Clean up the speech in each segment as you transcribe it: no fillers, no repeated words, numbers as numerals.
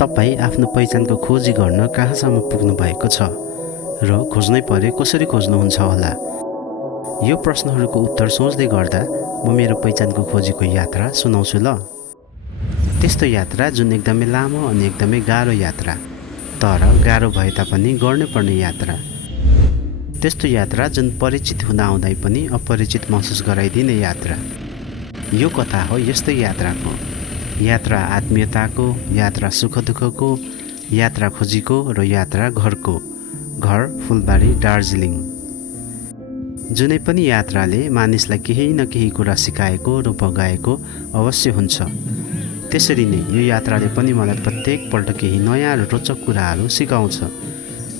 तपाईँ आफ्नो पहिचानको खोजी गर्न कहाँसम्म पुग्नु भएको छ र खोज्नै परे कसरी खोज्नुहुन्छ होला? यो प्रश्नहरूको उत्तर सोच्दै गर्दा म मेरो पहिचानको खोजीको यात्रा सुनाउँछु ल। त्यस्तो यात्रा जुन एकदमै लामो अनि एकदमै गाह्रो यात्रा, तर गाह्रो भए तापनि गर्नुपर्ने यात्रा। त्यस्तो यात्रा जुन परिचित हुँदाहुँदै पनि अपरिचित महसुस गराइदिने यात्रा। यो कथा हो यस्तै यात्राको। यात्रा आत्मीयताको, यात्रा सुख दुःखको, यात्रा खोजीको र यात्रा घरको। घर फुलबारी दार्जिलिङ। जुनै पनि यात्राले मानिसलाई केही न केही कुरा सिकाएको र बगाएको अवश्य हुन्छ। त्यसरी नै यो यात्राले पनि मलाई प्रत्येक पल्ट केही नयाँ र रोचक कुराहरू सिकाउँछ।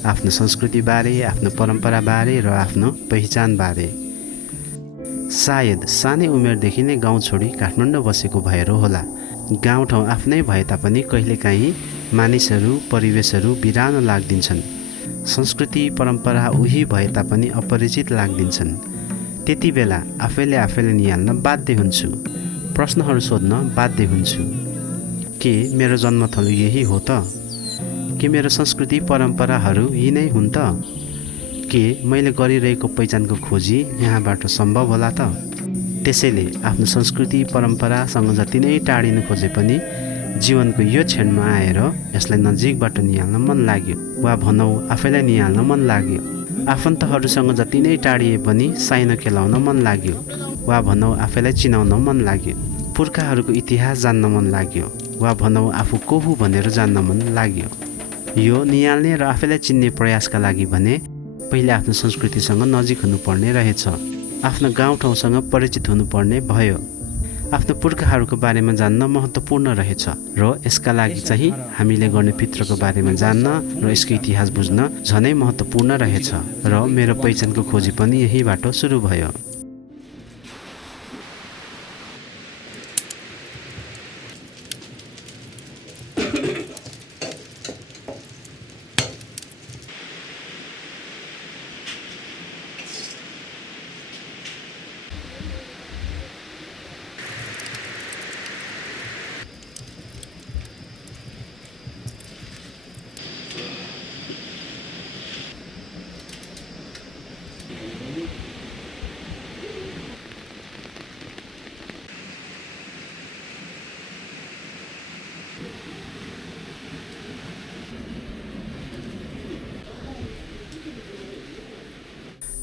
आफ्नो संस्कृतिबारे, आफ्नो परम्पराबारे र आफ्नो पहिचानबारे। सायद सानै उमेरदेखि नै गाउँ छोडी काठमाडौँ बसेको भएर होला। गाउँठाउँ आफ्नै भए तापनि कहिलेकाहीँ मानिसहरू, परिवेशहरू बिरानो लाग्दिन्छन्। संस्कृति, परम्परा उही भए तापनि अपरिचित लाग्दिन्छन्। त्यति बेला आफैले निहाल्न बाध्य हुन्छु। प्रश्नहरू सोध्न बाध्य हुन्छु। के मेरो जन्मथलो यही हो त? के मेरो संस्कृति, परम्पराहरू यी नै हुन् त? के मैले गरिरहेको पहिचानको खोजी यहाँबाट सम्भव होला त? त्यसैले आफ्नो संस्कृति, परम्परासँग जति नै टाढिन खोजे पनि जीवनको यो क्षणमा आएर यसलाई नजिकबाट निहाल्न मन लाग्यो, वा भनौँ आफैलाई निहाल्न मन लाग्यो। आफन्तहरूसँग जति नै टाढिए पनि साइनो खेलाउन मन लाग्यो, वा भनौँ आफैलाई चिनाउन मन लाग्यो। पुर्खाहरूको इतिहास जान्न मन लाग्यो, वा भनौँ आफू को हुँ भनेर जान्न मन लाग्यो। यो निहाल्ने र आफैलाई चिन्ने प्रयासका लागि भने पहिले आफ्नो संस्कृतिसँग नजिक हुनुपर्ने रहेछ। आफ्नो गाउँठाउँसँग परिचित हुनुपर्ने भयो। आफ्नो पुर्खाहरूको बारेमा जान्न महत्त्वपूर्ण रहेछ र यसका लागि चाहिँ हामीले गर्ने पितृको बारेमा जान्न र यसको इतिहास बुझ्न झनै महत्त्वपूर्ण रहेछ। र मेरो पहिचानको खोजी पनि यहीबाट सुरु भयो।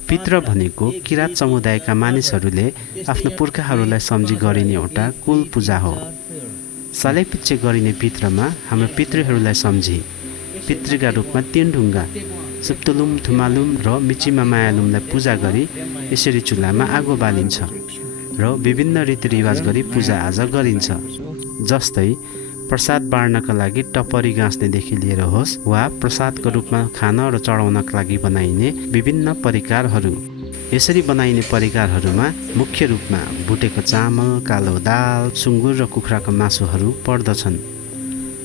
पितृ भनेको किराँत समुदायका मानिसहरूले आफ्नो पुर्खाहरूलाई सम्झी गरिने एउटा कुल पूजा हो। सालैपिच्छे गरिने पितृमा हाम्रो पितृहरूलाई सम्झी पितृका रूपमा 3 ढुङ्गा सुप्तुलुम, थुमालुम र मिचिमा मायालुमलाई पूजा गरी यसरी चुल्हामा आगो बालिन्छ र विभिन्न रीतिरिवाज गरी पूजाआजा गरिन्छ। जस्तै प्रसाद बाँड्नका लागि टपरी गाँच्नेदेखि लिएर होस्, वा प्रसादको रूपमा खान र चढाउनका लागि बनाइने विभिन्न परिकारहरू। यसरी बनाइने परिकारहरूमा मुख्य रूपमा भुटेको चामल, कालो दाल, सुँगुर र कुखुराको मासुहरू पर्दछन्।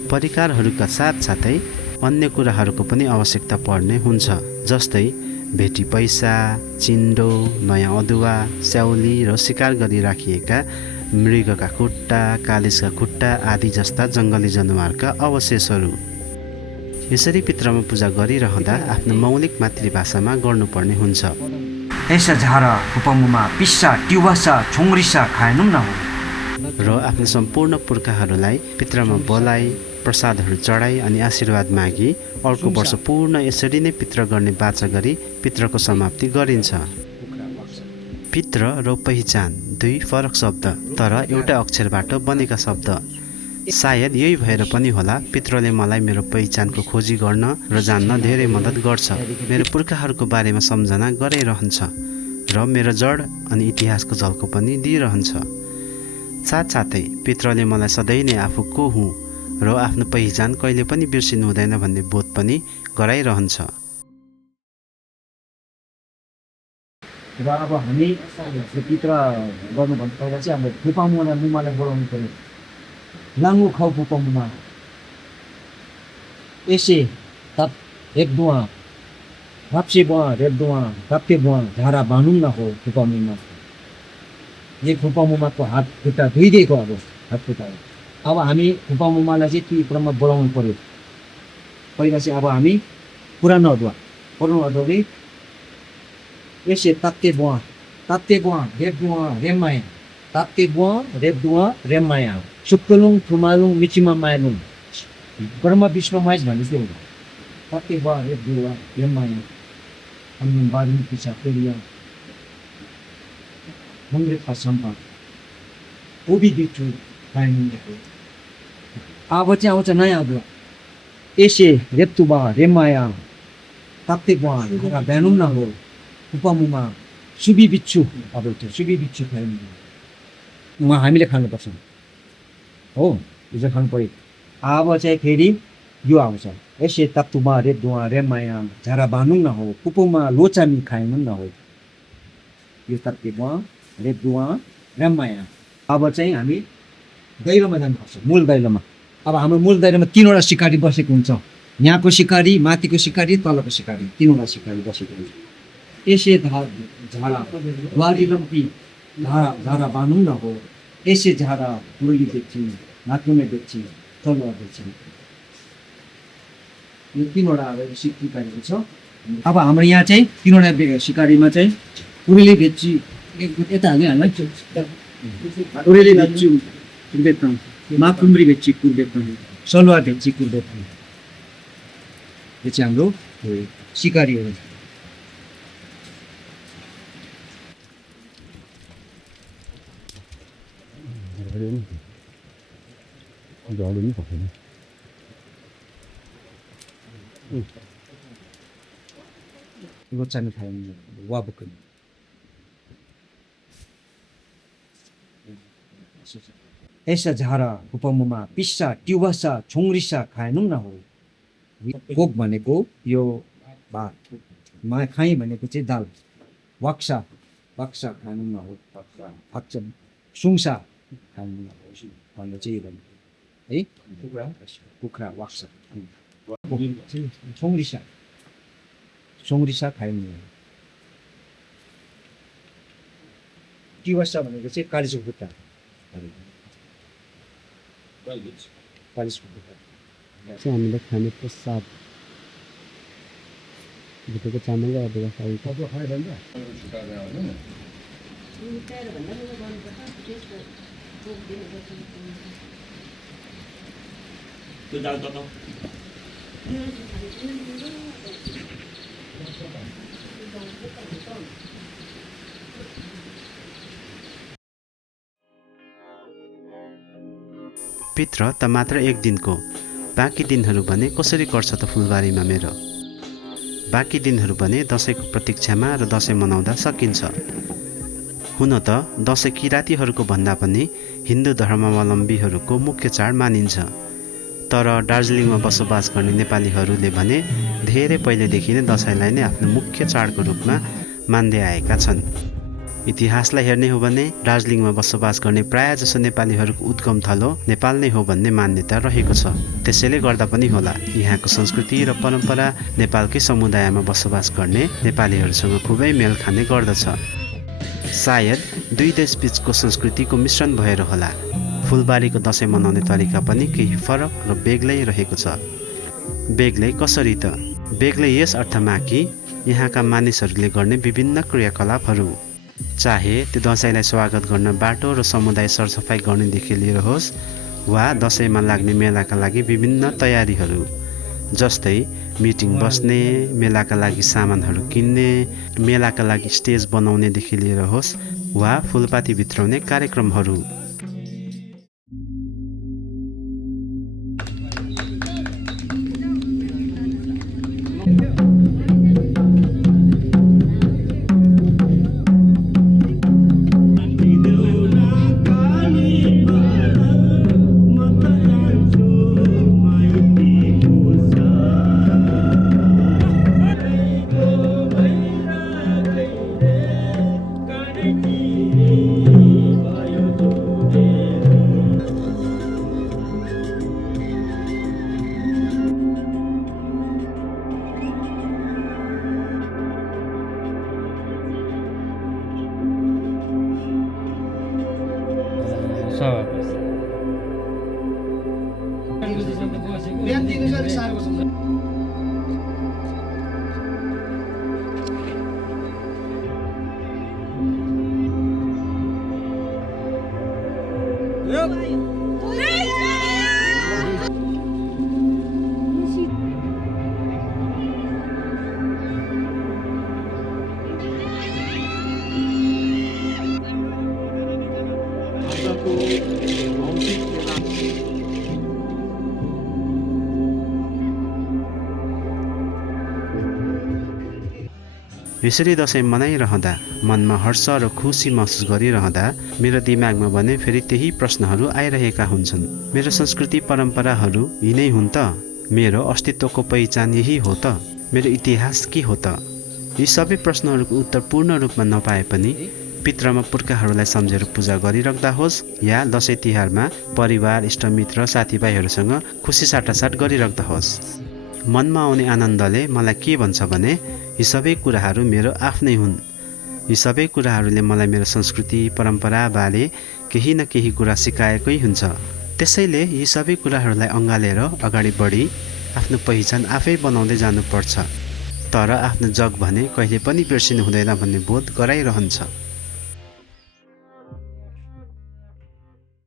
परिकारहरूका साथसाथै अन्य कुराहरूको पनि आवश्यकता पर्ने हुन्छ। जस्तै भेटी पैसा, चिन्डो, नयाँ अदुवा, स्याउली र शिकार गरी राखिएका मृगका खुट्टा, कालिसका खुट्टा आदि जस्ता जङ्गली जनावरका अवशेषहरू। यसरी पितृमा पूजा गरिरहँदा आफ्नो मौलिक मातृभाषामा गर्नुपर्ने हुन्छ। ऐसा झारा फुपमुमा पिस्सा ट्युबासा छोङ्रिसा खाएनौँ न हो। र आफ्नो सम्पूर्ण पुर्खाहरूलाई पितृमा बोलाइ, प्रसादहरू चढाई अनि आशीर्वाद मागी अर्को वर्ष पूर्ण यसरी नै पितृ गर्ने बाचा गरी पितृको समाप्ति गरिन्छ। पितृ र पहिचान 2 फरक शब्द, तर एउटा अक्षरबाट बनेका शब्द। सायद यही भएर पनि होला पितृले मलाई मेरो पहिचानको खोजी गर्न र जान्न धेरै मद्दत गर्छ। मेरो पुर्खाहरूको बारेमा सम्झना गराइरहन्छ र मेरो जड अनि इतिहासको झल्को पनि दिइरहन्छ। साथसाथै पितृले मलाई सधैँ नै आफू को हुँ र आफ्नो पहिचान कहिले पनि बिर्सिनु हुँदैन भन्ने बोध पनि गराइरहन्छ। र अब हामी पितृ गर्नुभन्दा पहिला चाहिँ हाम्रो फुपामुमालाई मुमालाई बोलाउनु पऱ्यो। लाङ्गु खाउ फुपामुमा एसे तप एक दुआ भाप्से बुवा रेप दुआ काप्टे बुवा झारा बानुम न हो फुपामुमा। ये फुपामुमाको हात खुट्टा धोइदिएको अब हात खुट्टा अब हामी फुपा मुमालाई चाहिँ ती क्रममा बोलाउनु पर्यो। पहिला चाहिँ अब हामी पुरानो अदुवाले यसै तात्ते बुवा रेमाया तात्ते बुवा रेमाया सुक्कलुङ थुमालुङ मिचिमा मायालुङ कर्म विश्व माइज भन्ने चाहिँ हो। तात्ते बुवा रेमाया हामी बारिन पिछा पेरिया मङ्ग्रे खासम्पा कोबी बिचु खाइनु। अब चाहिँ आउँछ नयाँ अदुवा एसे रेप्तुबा रेमाया तात्ते बुवा भ्यानुम न हो उपमुमा सुबी बिच्छु। अब त्यो सुबी बिच्छु खाइनु उहाँ हामीले खानुपर्छ हो, यो चाहिँ खानु पऱ्यो। अब चाहिँ फेरि यो आउँछ एसे ताप्तुमा रेप्दुवा रेमाया झारा बानुङ न हो कुपुमा लोचामी खाइनु न हो। यो तात्ते बुवा रेप्दुवा रेमाया। अब चाहिँ हामी दैलोमा जानुपर्छ, मूल दैलोमा। अब हाम्रो मूल दैलोमा 3वटा सिकारी बसेको हुन्छ। यहाँको सिकारी, माथिको सिकारी, तलको सिकारी, 3वटा सिकारी बसेको हुन्छ। यसै झारा वारी लम्पी झारा बानुङ न हो यसै झारा पुरुली बेच्ची नाकुमे बेच्ची तलुवा बेच्ची। यो 3वटा अब सिकारी हुन्छ। अब हाम्रो यहाँ चाहिँ 3वटा सिकारीमा चाहिँ पुरुली बेच्ची यता हाल्नु पुरुली बेच्ची कुर्बेतन माकुम्री बेच्ची कुर्बेतन सलुवा बेच्ची कुर्बेतन। यो चाहिँ हाम्रो सिकारीहरू। लोचामी खाइनु वाबुकन ऐसा झारा उपमुमा पिस्सा ट्युबासा छोङ्रिसा खाएनौँ न हो। कोक भनेको यो भात, खाइ भनेको चाहिँ दाल, वाक्सा खाएनौँ न हो, फाक्चन सुङसा खाएनौँ न हो भन्नु चाहिँ यो है कुखुरा वाक्सा छोङ्रिसा खाएनौँ न। ट्युबासा भनेको चाहिँ कालिजको खुट्टा, हामीले खाने प्रसाद भुटेको चामल र अदुवा पित्र त मात्र 1 दिनको, बाँकी दिनहरू भने कसरी कर्छ त फुलबारीमा मेरो। बाँकी दिनहरू भने दसैँको प्रतीक्षामा र दसैँ मनाउँदा सकिन्छ। हुन त दसैँ किराँतीहरूको भन्दा पनि हिन्दू धर्मावलम्बीहरूको मुख्य चाड मानिन्छ। तर दार्जिलिङमा बसोबास गर्ने नेपालीहरूले भने धेरै पहिलेदेखि नै दसैँलाई नै आफ्नो मुख्य चाडको रूपमा मान्दै आएका छन्। इतिहासलाई हेर्ने हो भने दार्जिलिङमा बसोबास गर्ने प्रायःजसो नेपालीहरूको उद्गम थलो नेपाल नै हो भन्ने मान्यता रहेको छ। त्यसैले गर्दा पनि होला यहाँको संस्कृति र परम्परा नेपालकै समुदायमा बसोबास गर्ने नेपालीहरूसँग खुबै मेल खाने गर्दछ। सायद दुई देशबीचको संस्कृतिको मिश्रण भएर होला फुलबारीको दसैँ मनाउने तरिका पनि केही फरक र बेग्लै रहेको छ। बेग्लै कसरी त? बेग्लै यस अर्थमा कि यहाँका मानिसहरूले गर्ने विभिन्न क्रियाकलापहरू, चाहे त्यो दसैँलाई स्वागत गर्न बाटो र समुदाय सरसफाइ गर्नेदेखि लिएर होस् वा दसैँमा लाग्ने मेलाका लागि विभिन्न तयारीहरू, जस्तै मिटिङ बस्ने, मेलाका लागि सामानहरू किन्ने, मेलाका लागि स्टेज बनाउनेदेखि लिएर होस् वा फुलपाती भित्राउने कार्यक्रमहरू। यसरी दसैँ मनाइरहँदा मनमा हर्ष र खुसी महसुस गरिरहँदा मेरो दिमागमा भने फेरि त्यही प्रश्नहरू आइरहेका हुन्छन्। मेरो संस्कृति परम्पराहरू यिनै हुन् त? मेरो अस्तित्वको पहिचान यही हो त? मेरो इतिहास के हो त? यी सबै प्रश्नहरूको उत्तर पूर्ण रूपमा नपाए पनि पितृमा पुर्खाहरूलाई सम्झेर पूजा गरिराख्दा होस् या दसैँ तिहारमा परिवार इष्टमित्र साथीभाइहरूसँग खुसी साटासाट गरिराख्दा होस्, मनमा आउने आनन्दले मलाई के भन्छ भने यी सबै कुराहरू मेरो आफ्नै हुन्। यी सबै कुराहरूले मलाई मेरो संस्कृति परम्पराबारे केही न केही कुरा सिकाएकै हुन्छ। त्यसैले यी सबै कुराहरूलाई अँगालेर अगाडि बढी आफ्नो पहिचान आफै बनाउँदै जानुपर्छ। तर आफ्नो जग भने कहिले पनि बिर्सिनु हुँदैन भन्ने बोध गराइरहन्छ।